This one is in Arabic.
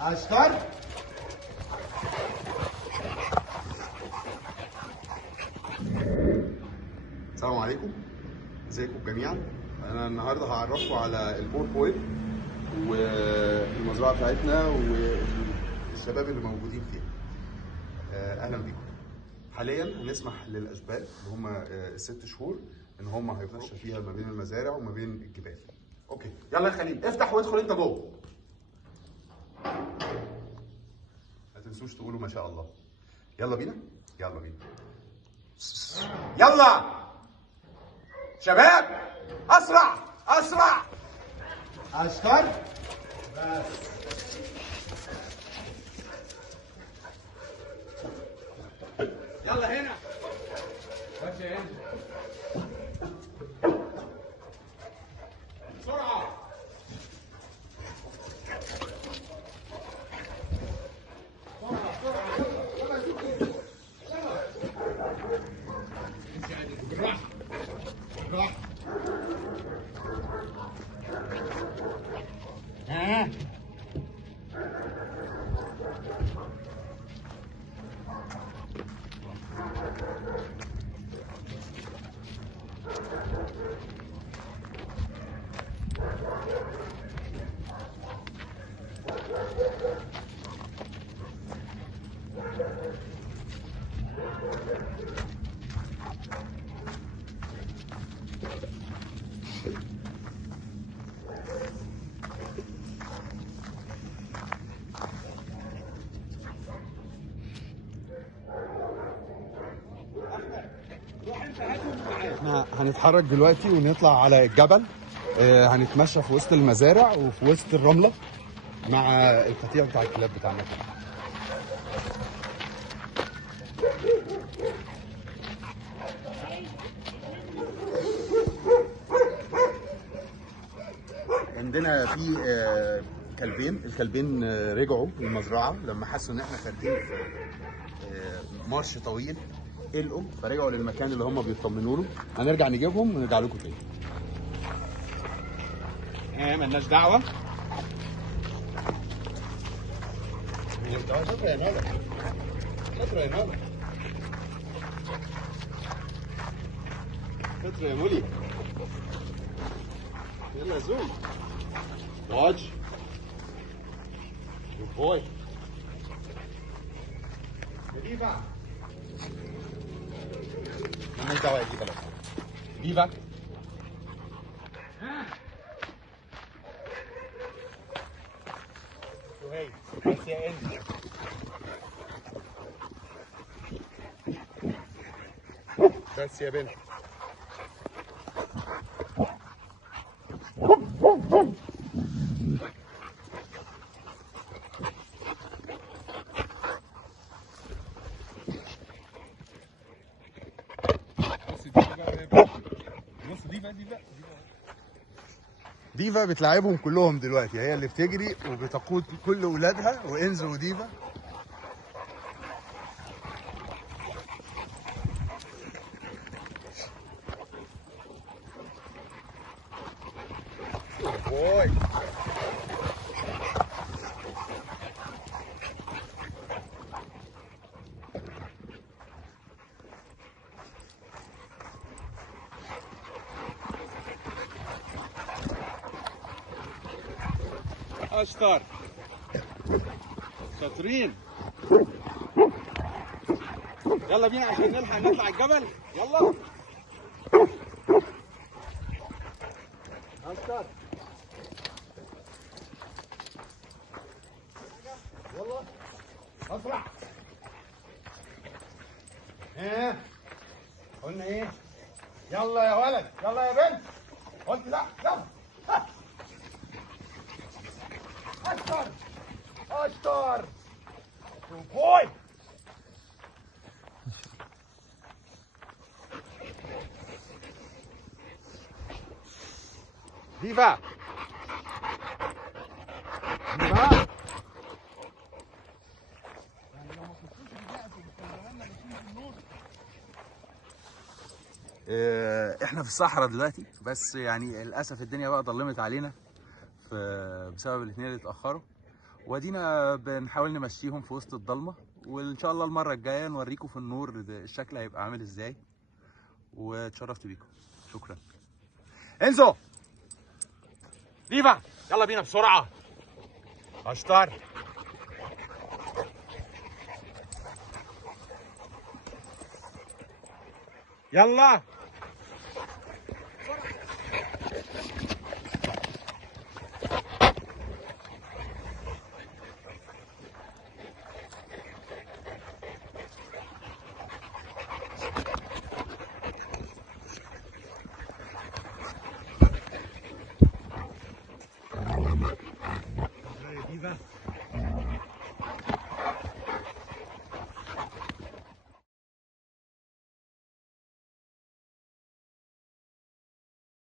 اشتر. السلام عليكم، ازيكم جميعا. انا النهارده هعرفكم على البور بويل والمزرعه بتاعتنا والشباب اللي موجودين فيها. اهلا بيكم. حاليا هنسمح للاشبال اللي هم الست شهور ان هم هيتمشوا فيها ما بين المزارع وما بين الجبال. اوكي، يلا يا خليل افتح وادخل انت جوه. ما تنسوش تقولوا ما شاء الله. يلا بينا، يلا بينا، يلا شباب، اسرع اسرع. اشتر. بس يلا هنا، خش هنا بسرعه. احنا هنتحرك دلوقتي ونطلع على الجبل. هنتمشى في وسط المزارع وفي وسط الرملة مع القطيع بتاع الكلاب بتاعنا. عندنا في كلبين، الكلبين رجعوا المزرعة لما حسوا ان احنا خارجين في مارش طويل، قلقوا فرجعوا للمكان اللي هم بيطمنوا له. هنرجع نجيبهم ونرجع لكم تاني. مالناش دعوة. شكرا يا ندى، شكرا يا ندى، شكرا يا مولي. يلا يا زوي، دodge. Good boy. ديفا. مالناش دعوة يا ديفا. ديفا. سهيل، بس يا انجل. بس يا بنت. ديفا بتلعبهم كلهم دلوقتي، هي اللي بتجري وبتقود كل اولادها، وانزو وديفا. بوي. اشطر، شاطرين. يلا بينا عشان نلحق نطلع الجبل. يلا اشطر، يلا اسرع. قلنا ايه؟ يلا يا ولد، يلا يا بنت. قلت لا، يلا. اشطر اشطر. بوي. ديفا، ديفا. احنا في الصحراء دلوقتي، بس يعني للاسف الدنيا بقى ضلمت علينا بسبب الاثنين اللي اتاخروا، وادينا بنحاول نمشيهم في وسط الضلمه، وان شاء الله المره الجايه نوريكم في النور الشكل هيبقى عامل ازاي. واتشرفت بيكم، شكرا. انزو ليفا يلا بينا بسرعه. اشطر. يلا